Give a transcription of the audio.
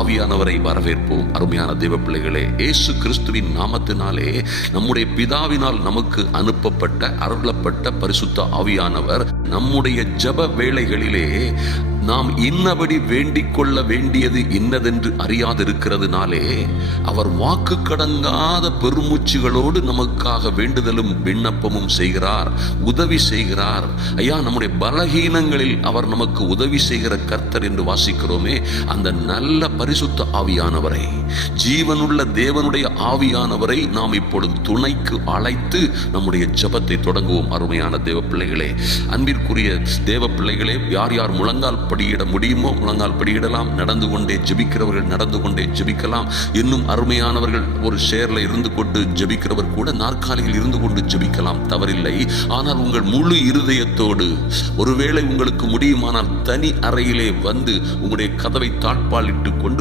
ஆவியானவரை வரவேற்போம். அருமையான தேவ பிள்ளைகளே, இயேசு கிறிஸ்துவின் நாமத்தினாலே நம்முடைய பிதாவினால் நமக்கு அனுப்பப்பட்ட அருளப்பட்ட பரிசுத்த ஆவியானவர் நம்முடைய ஜெப வேளைகளிலே நாம் இன்னபடி வேண்டிக் கொள்ள வேண்டியது இன்னதென்று அறியாதிருக்கிறதுனாலே அவர் வாக்கு கடங்காத பெருமூச்சுகளோடு நமக்காக வேண்டுதலும் விண்ணப்பமும் செய்கிறார், உதவி செய்கிறார். ஐயா, நம்முடைய பலகீனங்களில் அவர் நமக்கு உதவி செய்கிற கர்த்தர் என்று வாசிக்கிறோமே. அந்த நல்ல பரிசுத்த ஆவியானவரை, ஜீவனுள்ள தேவனுடைய ஆவியானவரை நாம் இப்பொழுது துணைக்கு அழைத்து நம்முடைய ஜெபத்தை தொடங்குவோம். அருமையான தேவ பிள்ளைகளே, அன்பிற்குரிய தேவ பிள்ளைகளே, யார் யார் முழங்கால் படியிட முடியுமோ முழங்கால் படியிடலாம். நடந்து கொண்டே ஜெபிக்கிறவர்கள் நடந்து கொண்டே ஜெபிக்கலாம். இன்னும் அருமையானவர்கள் ஒரு ஷேர்ல இருந்து கொண்டு ஜெபிக்கிறவர் கூட நாற்காலியில் இருந்து கொண்டு ஜெபிக்கலாம், தவறில்லை. ஆனால் உங்கள் முழு இருதயத்தோடு, ஒருவேளை உங்களுக்கு முடியுமானால் தனி அறையிலே வந்து உங்களுடைய கதவை தாழ்பாலிட்டு கொண்டு